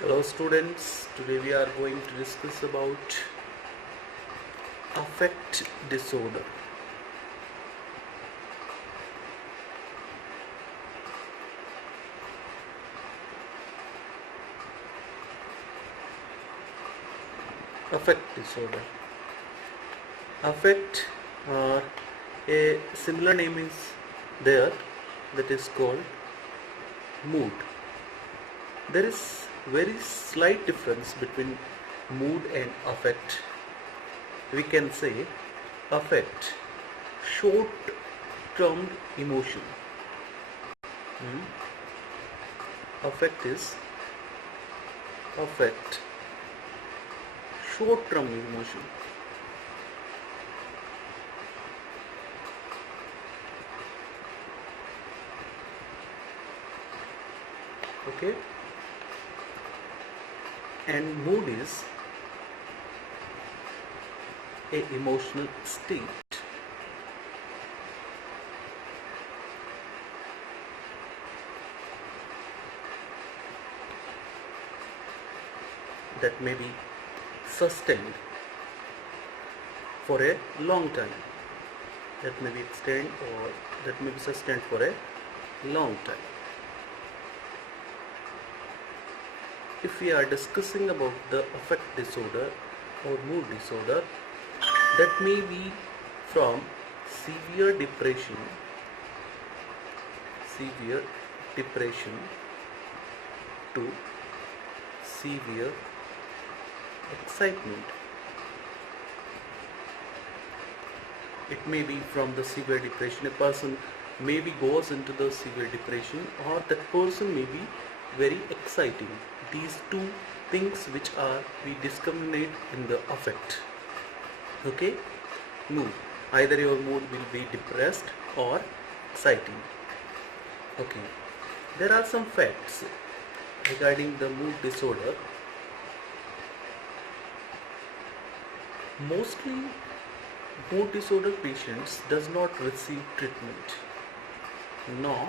Hello students, today we are going to discuss about affect disorder. Affect disorder. Affect a similar name is there, that is called mood. There is very slight difference between mood and affect. We can say affect, short term emotion. Hmm? Affect short term emotion. Okay, and mood is a emotional state that may be sustained for a long time, that may be extended or that may be sustained for a long time. If we are discussing about the affect disorder or mood disorder, that may be from severe depression to severe excitement. It may be from the severe depression. A person maybe goes into the severe depression, or that person may be very exciting. These two things which are we discriminate in the affect. Okay, mood. Either your mood will be depressed or exciting. Okay, there are some facts regarding the mood disorder. Mostly mood disorder patients does not receive treatment, nor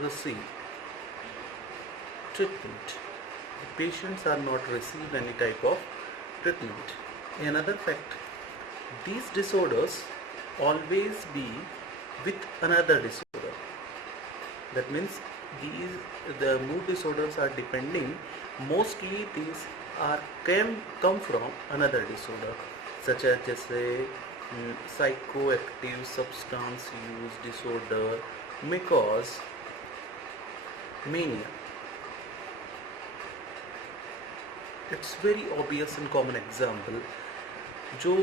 receive treatment. The patients are not receive any type of treatment. Another fact, these disorders always be with another disorder. That means the mood disorders are depending, mostly these are can come from another disorder, such as जैसे psychoactive substance use disorder may cause mania. It's very obvious and common example. जो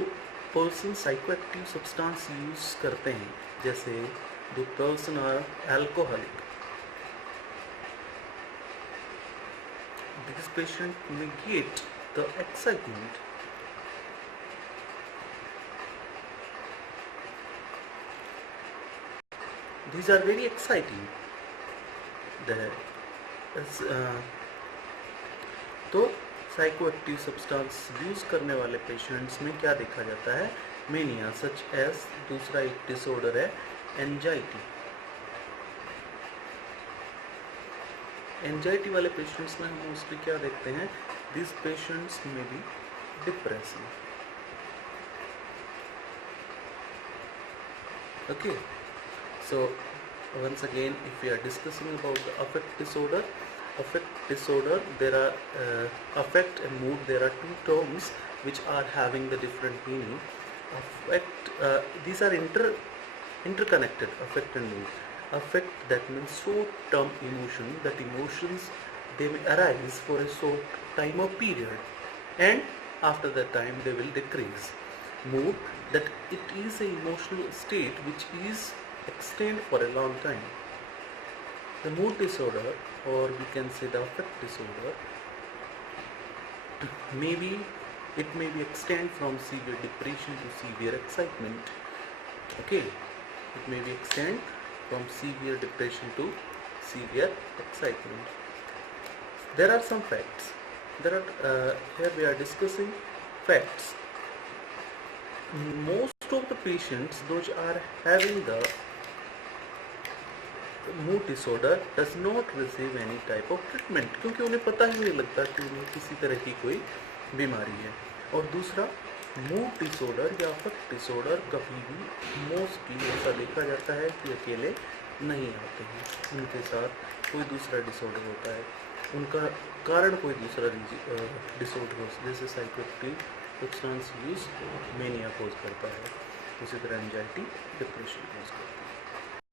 person psychoactive substance use करते हैं, जैसे the person are alcoholic, this patient may get the excitement. These are very exciting. तो psychoactive substance use करने वाले patients में क्या देखा जाता है? मेनिया, सच एज दूसरा एक डिसऑर्डर है एंजाइटी. एंजाइटी वाले पेशेंट्स में हम मोस्टली क्या देखते हैं? दिस पेशेंट्स में be depression. Okay, so once again, if we are discussing about the affect disorder, there are affect and mood, there are two terms which are having the different meaning. Affect, these are interconnected, affect and mood. Affect, that means short term emotion, that emotions they may arise for a short time or period, and after that time they will decrease. Mood, that it is an emotional state which is extend for a long time. The mood disorder, or we can say the affect disorder, maybe it may be extend from severe depression to severe excitement. Okay, it may be extend from severe depression to severe excitement. There are some facts. Here we are discussing facts. Most of the patients, those are having the mood disorder does not receive any type of treatment, क्योंकि उन्हें पता ही नहीं लगता कि उन्हें किसी तरह की कोई बीमारी है। और दूसरा, मूड डिसऑर्डर या अफेक्ट डिसऑर्डर कभी भी मोस्टली ऐसा देखा जाता है कि अकेले नहीं आते हैं, उनके साथ कोई दूसरा डिसऑर्डर होता है, उनका कारण कोई दूसरा डिसऑर्डर हो, जैसे साइकोट्रिक सब्सटेंस यूज मेनिया कोज करता है, उसी तरह एंजाइटी डिप्रेशन कोज करता है।